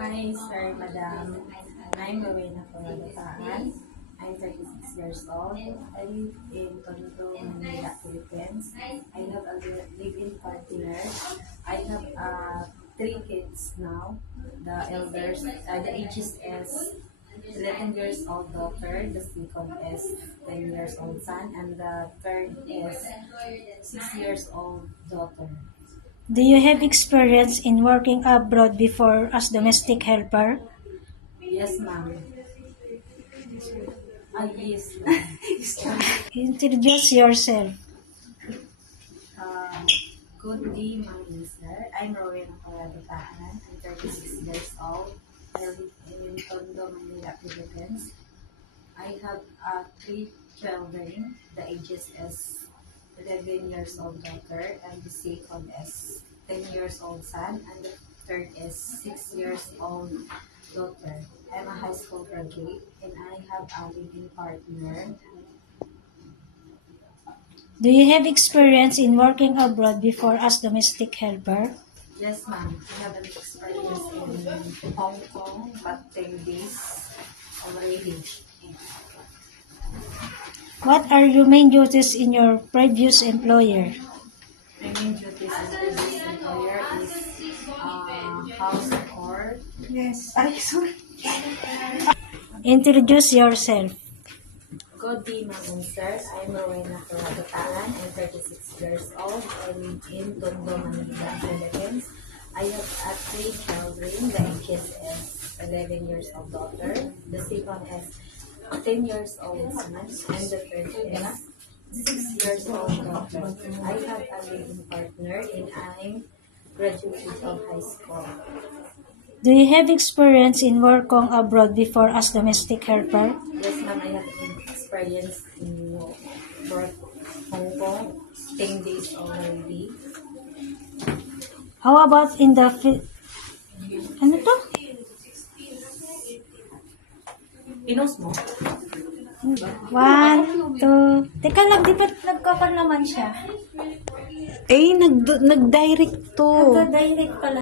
Hi, sir, madam. I'm Rowena Corradataan. I'm 36 years old. I live in Tondo, Manila, Philippines. I have a live-in partner. I have three kids now. The ages is 11 years old daughter, the second is 10 years old son, and the third is 6 years old daughter. Do you have experience in working abroad before as domestic helper? Yes, ma'am. Yes, ma'am. Introduce yourself. Uh, Good day, ma'am, sir. I'm Rowena Corradataan. I'm 36 years old. I live in Tondo, Manila, Philippines. I have three children. The ages is 11 years old daughter, and the second is 10 years old son, and the third is 6 years old daughter. I'm a high school graduate, and I have a living partner. Do you have experience in working abroad before as domestic helper? Yes, ma'am. I have an experience in Hong Kong, but 10 days already. What are your main duties in your previous employer? My main duties as a business employer is house support. Yes. Ay, sorry. Introduce yourself. Good day, ma'am and sirs. I'm Rowena Corradataan. I'm 36 years old. I live in Tondo, Manila, Philippines. I have three children. The ages is 11 years old daughter. The second is 10 years old son. And the third is 6 years old daughter. I have a living partner and I'm graduated of high school. Do you have experience in working abroad before as domestic helper? Yes, ma'am, I have experience in work Hong Kong, 10 days already. How about in the ano to? Pinos mo? 1, 2. Teka lang, di ba nagkakan naman siya? Nag-direct to. Nagka-direct pala.